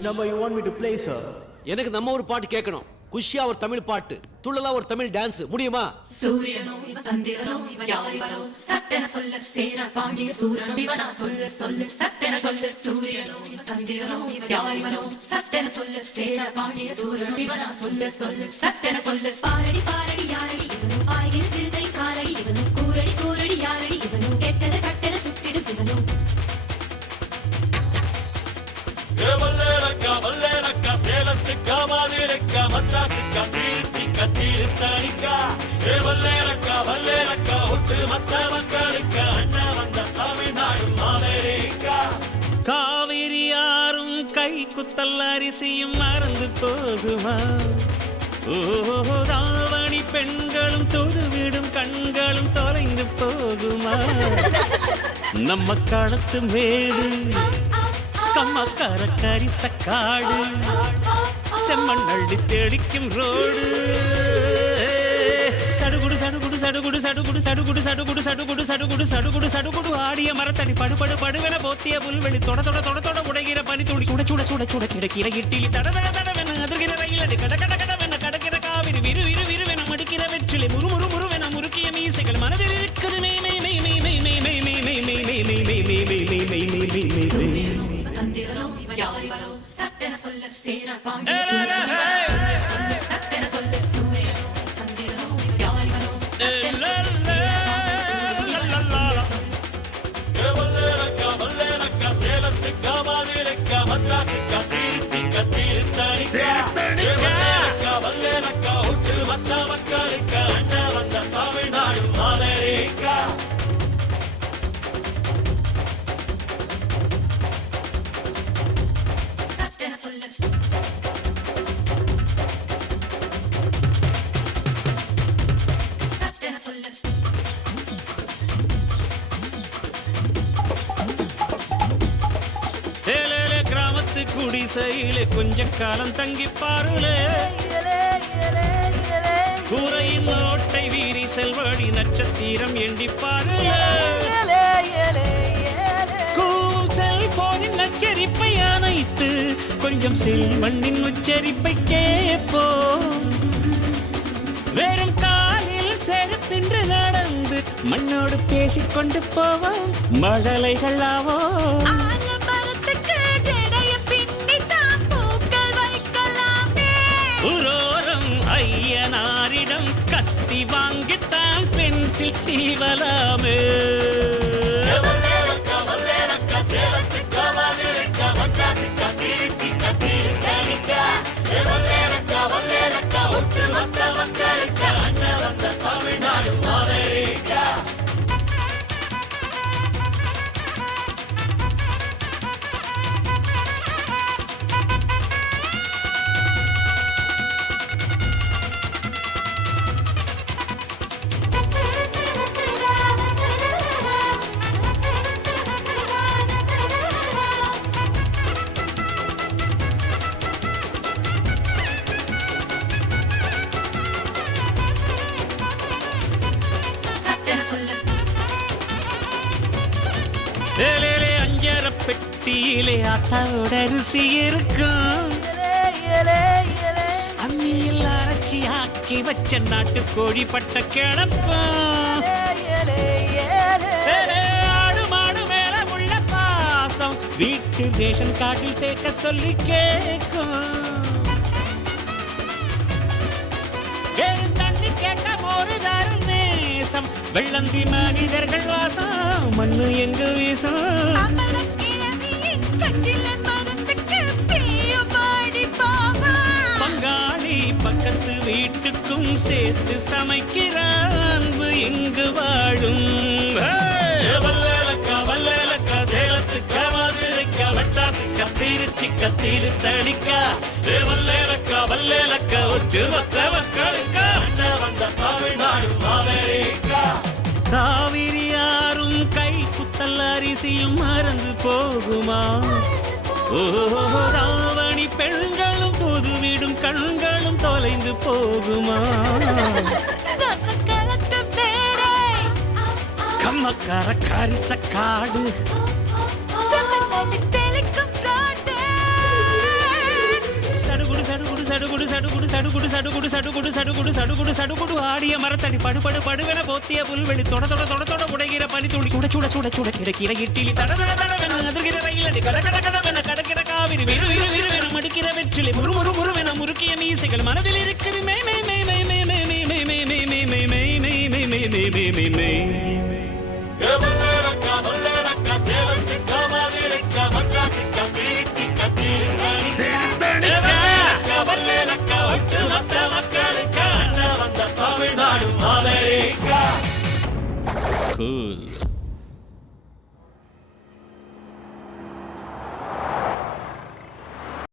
number you want me to play, sir? எனக்கு நம்ம ஒரு பாட்டு கேட்கணும். குஷியா ஒரு தமிழ் பாட்டு, துள்ளலா ஒரு தமிழ் டான்ஸ் முடியுமா? சூரியனோ இவ சந்திரனோ இவ யாரிவரோ சட்டென சொல்ல சேன பாண்டிய சூரனோ இவனா சொல்ல சொல்ல சட்டென சொல்ல சூரியனோ இவ சந்திரனோ இவ யாரிவரோ சட்டென சொல்ல சேன பாண்டிய சூரனோ இவனா சொல்ல சொல்ல சட்டென சொல்ல பாரடி பாரடி யாரடி இவனோ பாய்கிற சிறுதை காரடி இவனோ கூரடி கூரடி யாரடி இவனோ கெட்டத கட்டென சுட்டிடும் சிவனோ வல்லேலக்கா சேலத்துக்கா மாதிரிக்கா மத்ராசுக்கா திருச்சிக்கா திருத்தணிக்கா வல்லேலக்கா ஒட்டு மத்த மக்களுக்கா அண்ணா வந்த தமிழ்நாடு அமெரிக்கா காவிரி யாரும் கை குத்தல் அரிசியும் மறந்து போகுமா? ராவணி பெண்களும் தொழுவிடும் கண்களும் தொலைந்து போகுமா? நம்ம களத்து மேடு கம்மக்கார கரிசக்காடு செம்மண் அள்ளி தெளிக்கும் ரோடு சடுகுடு சடுகுடு சடுகுடு சடுகுடு சடுகுடு சடுகுடு சடுகுடு சடுகுடு சடுகுடு சடுகுடு ஆடிய மரத்தடி படுபடு படுவென போத்திய புல்வெளி தொட தொட தொட தொட உடைகிற பனி துளி சுட சுட சுட சுட கிடக்கிற இட்டிலி தட தட தடவென அதிர்கிற ரயிலடி கட கட கடவென கடக்கிற காவிரி விரு விரு விருவென மடிக்கிற வெற்றிலை முறு முறு முறுவென முறுக்கிய மீசைகள் மனதில் இருக்குது மெய் மெய் மெய் மெய் மெய் மெய் மெய் மெய் மெய் மெய் மெய் மெய் மெய் மெய் மெய் மெய் மெய் மெய் மெய் சூரியனோ இவ சந்திரனோ இவ யாரிவரோ சட்டென சொல்ல சேன பாண்டிய சூரனோ இவனா சொல்ல சொல்ல சட்டென சொல்ல சூரியனோ சந்திரனோ இவ யாரிவரோ சட்டென சொல்ல சேன பாண்டிய சூரனோ இவனா சொல்ல சொல்ல வல்லேலக்கா சேலத்துக்கா மாதிரிக்கா மத்ராசுக்கா திருச்சிக்கா திருத்தணிக்கா வல்லேலக்கா ஒட்டு மத்த மக்களுக்கா அண்ணா வந்த தமிழ்நாடு அமெரிக்கா சட்டென சொல்ல சட்டென சொல்ல கிராமத்து குடிசையிலே கொஞ்ச காலம் தங்கி பாருலே கூரையின் ஓட்டை வீரி செல்வடி நட்சத்திரம் எண்டி பாருலே கூவும் செல்போனின் நச்சரிப்பை அணைத்து கொஞ்சம் செல்வண்ணின் உச்சரிப்பை கேட்போம் வெறும் காலில் செருப்பின்று நடந்து மண்ணோடு பேசிக்கொண்டு போவோம் மழலைகள் ஆவோம் ஐயனாரிடம் கத்தி வாங்கித்தான் பென்சில் சீவலாமே வல்லேலக்கா சேலத்துக்கா மாதிரிக்கா மத்ராசுக்கா திருச்சிக்கா திருத்தணிக்கா வல்லேலக்கா ஒட்டு மத்த மக்களுக்கா அண்ணா வந்த தமிழ்நாடு அமெரிக்கா சட்டென சொல்ல அஞ்சர பெட்டியிலே ஆத்தாவோட அரிசி இருக்கும் அம்மியில் அரைச்சி ஆக்கி வச்ச நாட்டு கோழி பட்ட கிளப்பம் ஆடு மாடு மேல உள்ள பாசம் வீட்டு ரேஷன் கார்டில் சேர்க்க சொல்லி கேட்கும் தண்ணி கேட்ட ஒரு தரும் நேசம் வெள்ளந்தி மனிதர்கள் வாசம் மண்ணு எங்கு வீசம் பங்காளி பக்கத்து வீட்டுக்கும் சேர்த்து சமைக்கிற அன்பு எங்கு வாழும் வல்லேலக்கா சேலத்துக்கா மாதிரிக்கா மட்ராசுக்கா திருச்சிக்கா திருத்தணிக்கா வல்லேலக்கா ஒட்டு மத்த மக்களுக்கா அண்ணா வந்த தமிழ்நாடு அமெரிக்கா காவிரி யாரும் கை குத்தல் அரிசியும் மறந்து போகுமா? ராவணி பெண்களும் தொதுவிடும் கண்களும் தொலைந்து போகுமா? கம்மக்கார கரிசக்காடு சடுகுடு சடுகுடு சடுகுடு சடுகுடு சடுகுடு சடுகுடு சடுகுடு சடுகுடு ஆடிய மரத்தடி படுபடு படுவென போத்திய புல்வெளி தொட தொட தொட தொட உடைகிற பனித்துளி சுட சுட சுட சுட கிடக்கிற இட்டிலி தட தட தடவென அதிர்கிற ரயிலடி கட கட கடவென கடக்கிற காவிரி விறு விறு விறுவென மடுக்கிற வெற்றிலை முறு முறு முறுவென முறுக்கிய மீசைகள் மனதில் இருக்குது மே மே மே மே மே மே மே மே மே மே மே மே மே மே மே மே மே மே மே முள்ளரக்கா சேவந்திக்கா மாதிரிக்கா மக்காசிக்கா பீச்சிக்கா தீர்த்தணிக்கா வல்லேலக்கா ஒட்டு மொத்த மக்களுக்கா அண்ணா வந்த தமிழ்நாடு அமெரிக்கா Cool.